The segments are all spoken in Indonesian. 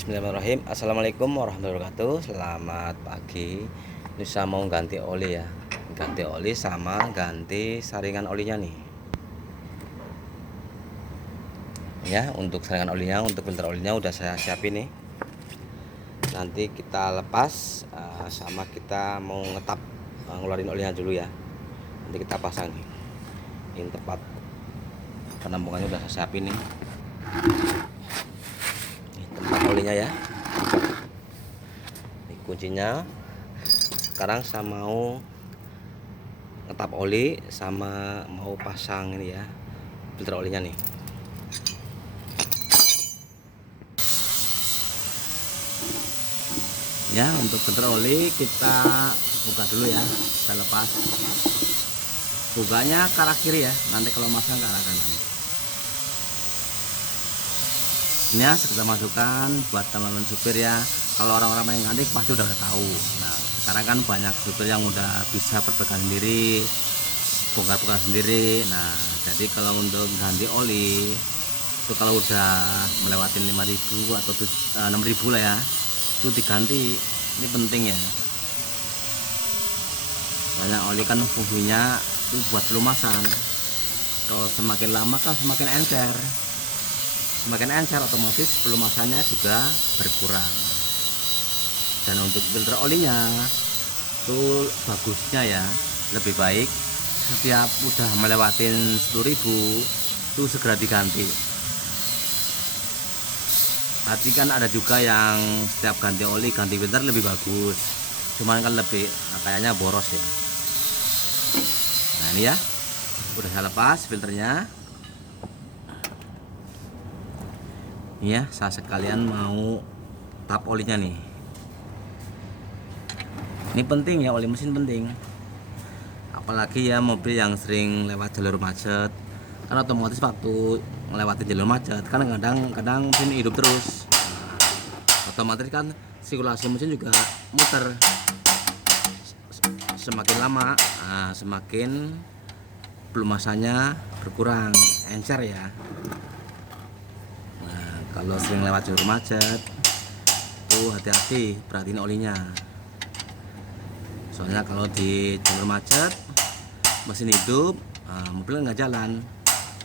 Bismillahirrahmanirrahim. Assalamualaikum warahmatullahi wabarakatuh. Selamat pagi. Ini saya mau ganti oli ya. Ganti oli sama ganti saringan olinya nih. Ya, untuk saringan olinya, untuk filter olinya udah saya siapin nih. Nanti kita lepas sama kita mau ngetap, ngeluarin olinya dulu ya. Nanti kita pasang nih. Ini tempat penampungannya udah saya siapin nih. Tempat olinya ya, ini kuncinya. Sekarang saya mau ngetap oli sama mau pasang ini ya, filter olinya nih. Ya, untuk filter oli kita buka dulu ya, kita lepas. Bukanya ke arah kiri ya, nanti kalau masang ke arah kanan. Ini ya, kita masukkan buat teman-teman supir ya. Kalau orang-orang yang ngantik pasti udah tahu. Nah, sekarang kan banyak supir yang udah bisa berpegang sendiri, bongkar-bongkar sendiri. Nah, jadi kalau untuk ganti oli itu kalau udah melewati 5.000 atau 6.000 lah ya, itu diganti. Ini penting ya. Banyak oli kan fungsinya itu buat pelumasan. Kalau semakin lama kan semakin encer. Semakin encer otomatis pelumasannya juga berkurang. Dan untuk filter olinya itu bagusnya ya, lebih baik setiap udah melewatin 10.000 itu segera diganti. Tapi kan ada juga yang setiap ganti oli ganti filter lebih bagus, cuman kan lebih kayaknya boros ya. Nah ini ya, udah saya lepas filternya. Ya, saya sekalian mau tap olinya nih. Ini penting ya, oli mesin penting. Apalagi ya mobil yang sering lewat jalur macet. Kan otomatis waktu melewati jalur macet kan kadang mesin hidup terus. Nah, otomatis kan sirkulasi mesin juga muter. Semakin lama, semakin pelumasannya berkurang, encer ya. Kalau sering lewat jalur macet tuh hati-hati, perhatiin olinya. Soalnya kalau di jalur macet mesin hidup, mobil nggak jalan,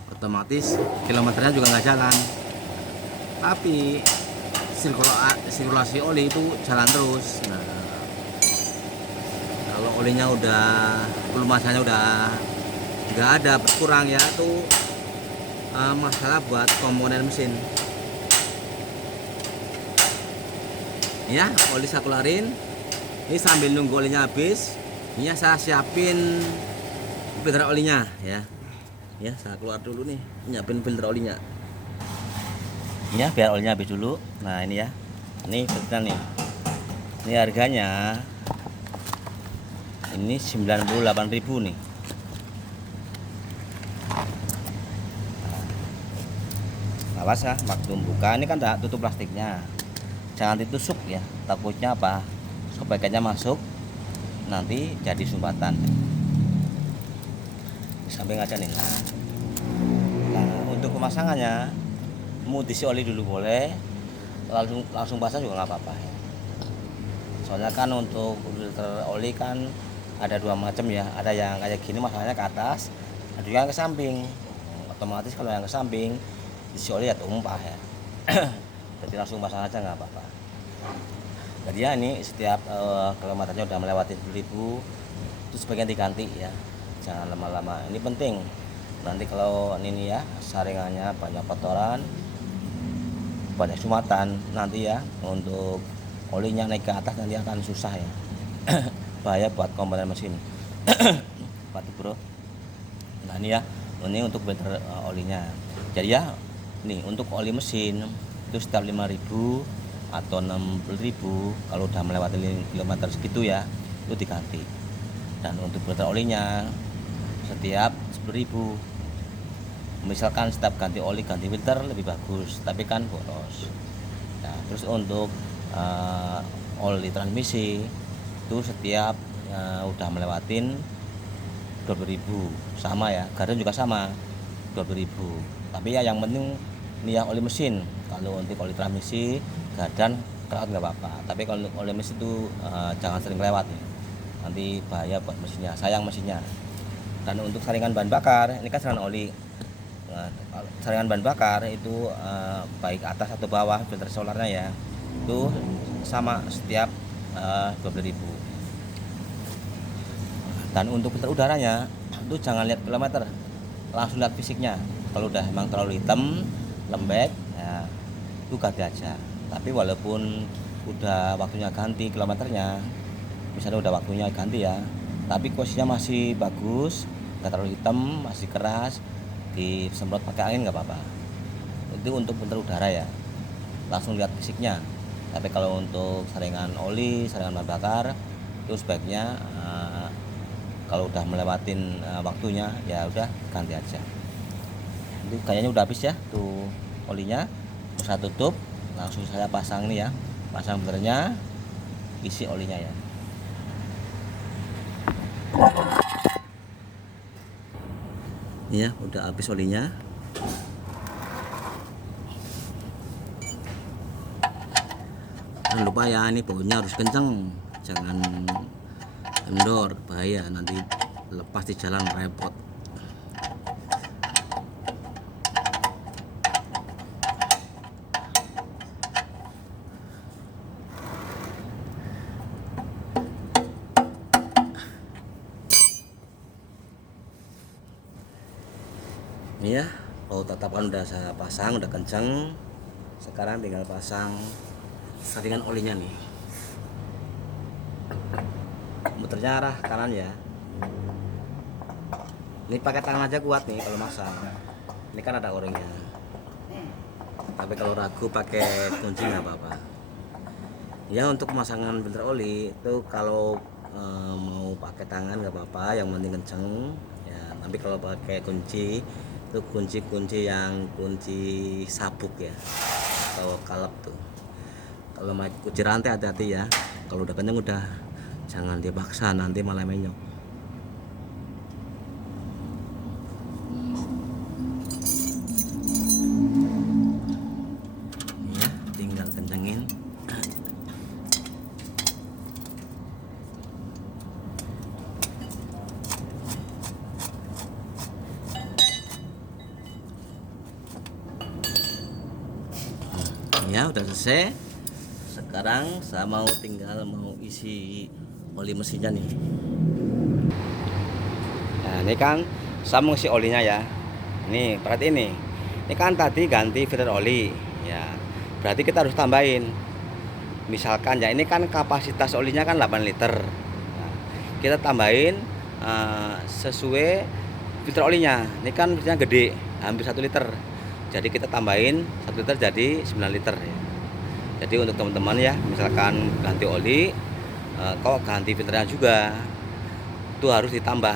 otomatis kilometernya juga nggak jalan. Tapi sirkulasi oli itu jalan terus. Nah, kalau olinya udah pelumasannya udah nggak ada, berkurang ya, itu masalah buat komponen mesin. Ya, oli saya keluarin. Ini sambil nunggu olinya habis, ini saya siapin filter olinya ya. Ya, saya keluar dulu nih, nyiapin filter olinya. Ya, biar olinya habis dulu. Nah, ini ya. Ini filternya nih. Ini harganya ini 98.000 nih. Awas ya, waktu buka ini kan tak tutup plastiknya. Jangan ditusuk ya, takutnya apa, kebaikannya masuk nanti jadi sumbatan. Di samping aja nih. Nah, untuk pemasangannya mau diisi oli dulu boleh, langsung pasang juga nggak apa-apa ya. Soalnya kan untuk filter oli kan ada dua macam ya, ada yang kayak gini masangnya ke atas, ada juga yang ke samping. Otomatis kalau yang ke samping diisi oli ya tumpah ya. Jadi langsung pasang aja nggak apa-apa. Jadi ya ini setiap kilometernya udah melewati 10.000 itu sebagian diganti ya, jangan lama-lama. Ini penting, nanti kalau ini ya saringannya banyak kotoran, banyak sumatan, nanti ya untuk olinya naik ke atas nanti akan susah ya. Bahaya buat komponen mesin. Pati bro. Nah ini ya, ini untuk filter olinya. Jadi ya nih untuk oli mesin itu setiap 5.000 atau 60.000 kalau udah melewati kilometer segitu ya itu diganti. Dan untuk filter olinya setiap 10.000. Misalkan setiap ganti oli ganti filter lebih bagus, tapi kan boros. Nah, terus untuk oli transmisi itu setiap udah melewatin 20.000 sama ya, garden juga sama 20.000. Tapi ya yang penting ini ya oli mesin Kalau untuk oli transmisi gardan kelewat nggak apa-apa, tapi kalau oli mesin itu jangan sering lewat ya, nanti bahaya buat mesinnya, sayang mesinnya. Dan untuk saringan bahan bakar, ini kan saringan oli. Nah, saringan bahan bakar itu baik atas atau bawah filter solarnya ya, itu sama setiap 12.000. Dan untuk filter udaranya itu jangan lihat kilometer, langsung lihat fisiknya. Kalau udah emang terlalu hitam, lembek, ya itu ganti aja. Tapi walaupun udah waktunya ganti kilometernya, misalnya udah waktunya ganti ya, tapi posisinya masih bagus, nggak terlalu hitam, masih keras, disemprot pakai angin nggak apa-apa. Itu untuk filter udara ya, langsung lihat fisiknya. Tapi kalau untuk saringan oli, saringan bahan bakar, itu sebaiknya kalau udah melewatin waktunya ya udah ganti aja. Itu kayaknya udah habis ya tuh olinya. Saya tutup, langsung saya pasang nih ya, pasang filternya, isi olinya ya. Ya udah habis olinya. Jangan lupa ya, ini baunya harus kenceng, jangan kendor, bahaya nanti lepas di jalan repot. Ini ya, baut tatapan udah saya pasang, udah kenceng. Sekarang tinggal pasang saringan olinya nih. Muternya arah kanan ya. Ini pakai tangan aja kuat nih kalau masang. Ini kan ada orangnya. Tapi kalau ragu pakai kunci nggak apa-apa. Ya untuk pemasangan filter oli itu kalau mau pakai tangan nggak apa-apa, yang penting kenceng. Ya, tapi kalau pakai kunci itu kunci yang kunci sabuk ya, atau kalep tuh. Kalau mau kunci rantai hati-hati ya. Kalau udah kenceng udah, jangan dipaksa nanti malah menyok. Ya, tinggal kencengin. Ya udah selesai. Sekarang saya tinggal isi oli mesinnya nih. Nah ini kan saya mau isi olinya ya. Nih berarti ini kan tadi ganti filter oli ya, berarti kita harus tambahin. Misalkan ya, ini kan kapasitas olinya kan 8 liter. Nah, kita tambahin sesuai filter olinya. Ini kan filternya gede, hampir 1 liter. Jadi kita tambahin 1 liter jadi 9 liter ya. Jadi untuk teman-teman ya, misalkan ganti oli, kok ganti filternya juga, itu harus ditambah.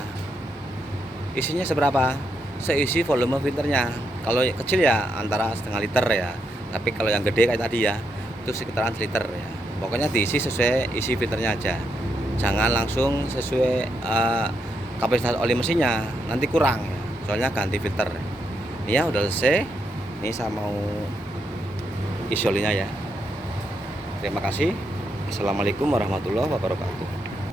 Isinya seberapa? Seisi volume filternya. Kalau kecil ya antara setengah liter ya. Tapi kalau yang gede kayak tadi ya, itu sekitaran liter ya. Pokoknya diisi sesuai isi filternya aja. Jangan langsung sesuai kapasitas oli mesinnya, nanti kurang ya. Soalnya ganti filter. Ini ya udah selesai. Ini saya mau isi olinya ya. Terima kasih. Assalamualaikum warahmatullahi wabarakatuh.